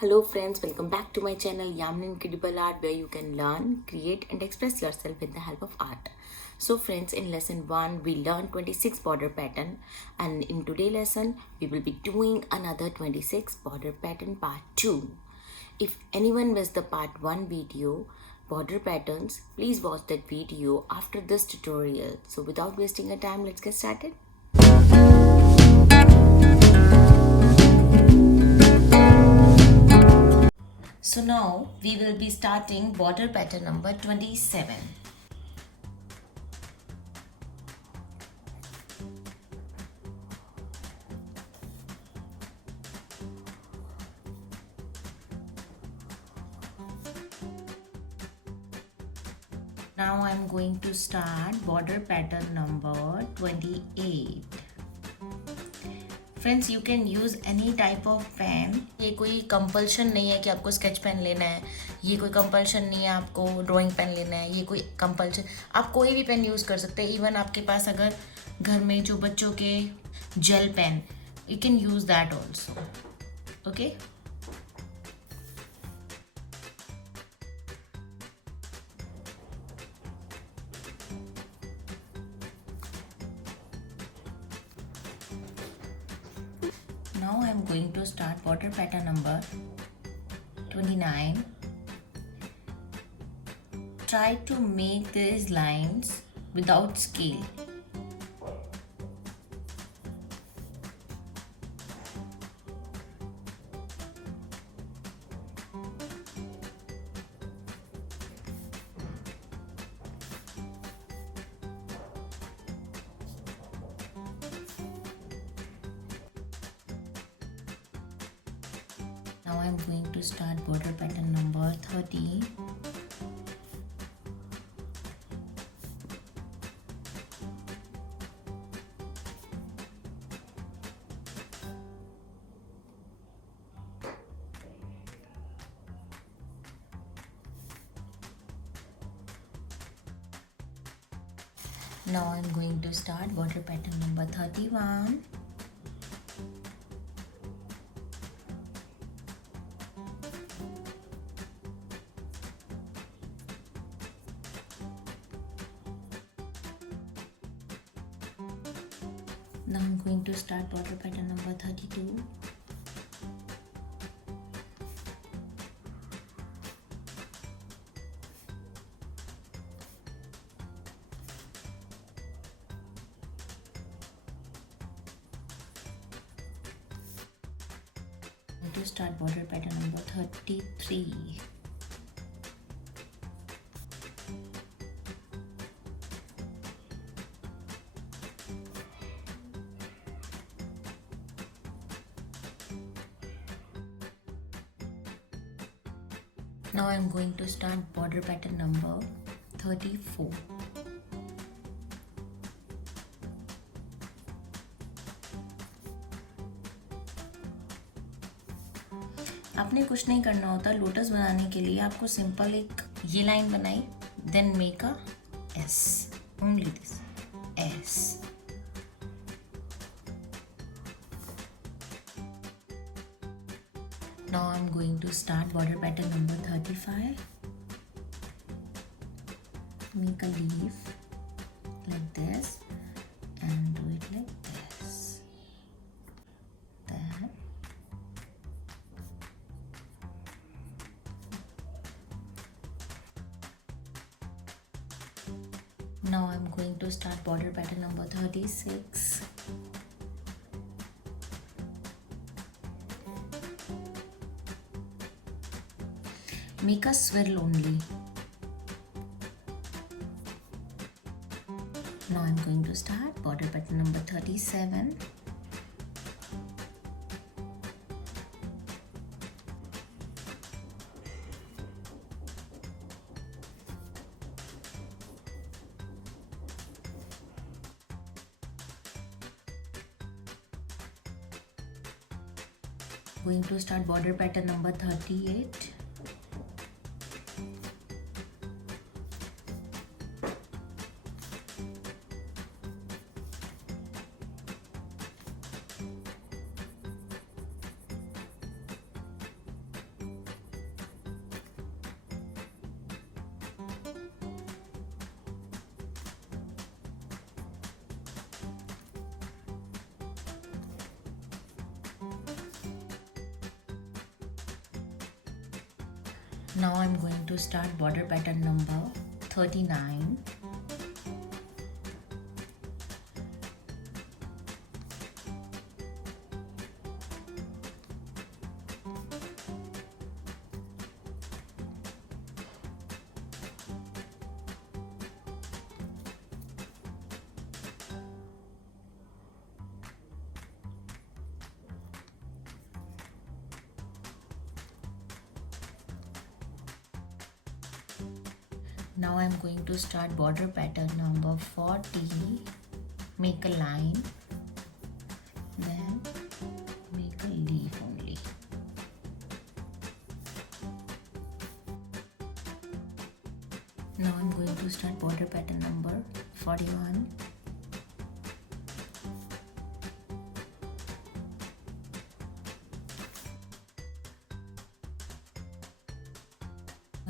Hello friends, welcome back to my channel Yaman Incredible Art, where you can learn, create and express yourself with the help of art. So friends, in lesson 1 we learned 26 border pattern, and in today's lesson we will be doing another 26 border pattern part 2. If anyone missed the part 1 video border patterns, please watch that video after this tutorial. So without wasting your time, let's get started. So now we will be starting border pattern number 27. Now I am going to start border pattern number 28. Friends you can use any type of pen. ये कोई compulsion नहीं है कि आपको sketch pen लेना है, ये कोई कंपल्शन नहीं है आपको ड्राइंग पेन लेना है, ये कोई कंपल्शन, आप कोई भी पेन यूज़ कर सकते हैं. इवन आपके पास अगर घर में जो बच्चों के gel pen, you can use that also. Okay, now I am going to start border pattern number 29. Try to make these lines without scale. Now I am going to start border pattern number 30. Now I am going to start border pattern number 31. Now I'm going to start border pattern number 32. I'm going to start border pattern number 33. Now I am going to start border pattern number 34. आपने कुछ नहीं करना होता. Lotus बनाने के लिए आपको simple एक ये लाइन बनाई, then make a S, only this S. Now I'm going to start border pattern number 35. Make a leaf like this and do it like this. That. Now I'm going to start border pattern number 36. Make a swirl only. Now I'm going to start border pattern number 37. Going to start border pattern number 38. Now I'm going to start border pattern number 39. Now I'm going to start border pattern number 40. Make a line, then make a leaf only. Now I'm going to start border pattern number 41.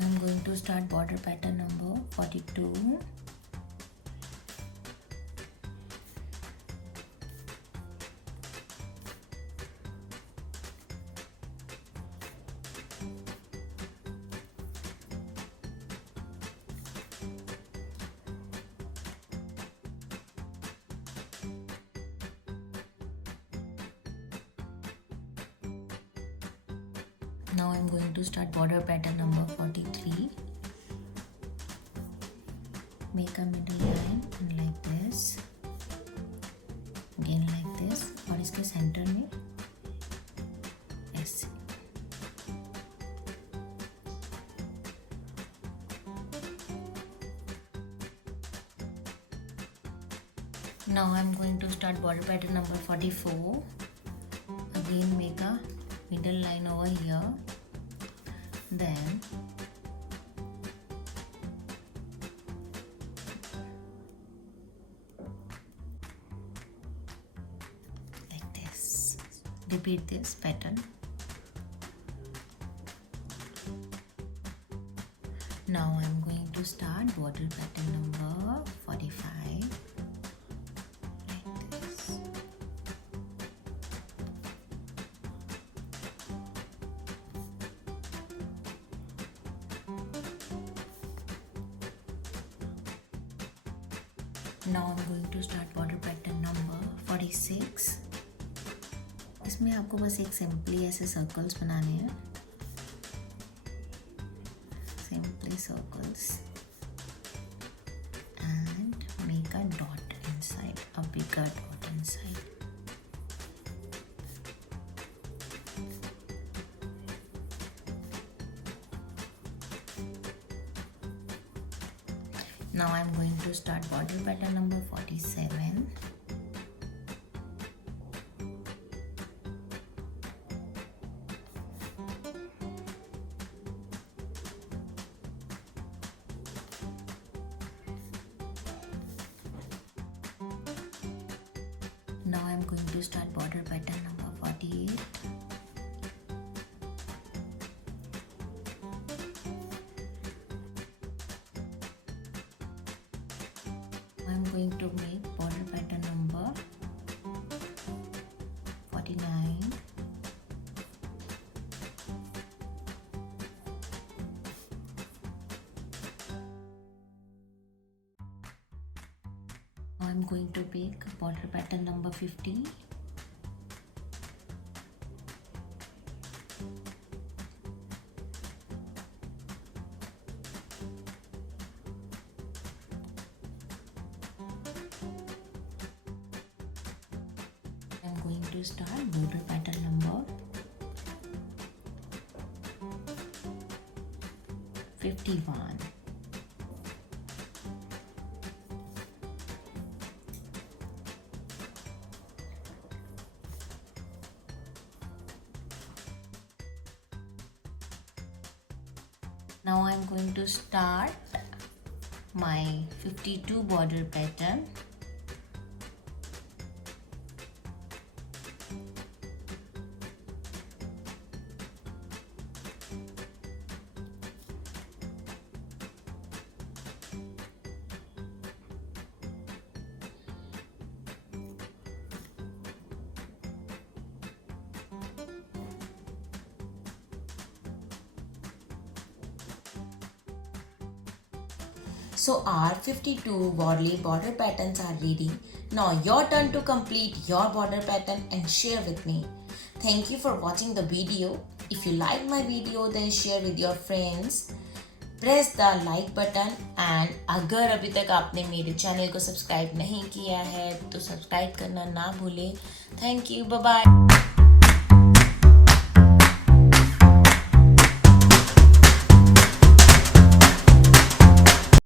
I'm going to start border pattern number 42. Now I'm going to start border pattern number 43. Make a middle line and like this, again like this, और इसके centre में ऐसे. Now I'm going to start border pattern number 44. Again make a middle line over here, then like this. Repeat this pattern. Now I'm going to start border pattern number 45. Now I'm going to start border pattern number 46. इसमें आपको बस एक simply ऐसे circles बनाने हैं, simply circles, and make a dot inside, a bigger dot inside. Now I'm going to start border pattern number 47. Now I'm going to start border pattern number 48. I'm going to make border pattern number 49. I'm going to make border pattern number 50. I'm going to start border pattern number 51. Now I'm going to start my 52 border pattern. So our 52 Warli border patterns are ready. Now your turn to complete your border pattern and share with me. Thank you for watching the video. If you like my video then share with your friends. Press the like button and अगर अभी तक आपने मेरे channel को subscribe नहीं किया है तो सब्सक्राइब करना ना भूलें. Thank you, bye bye.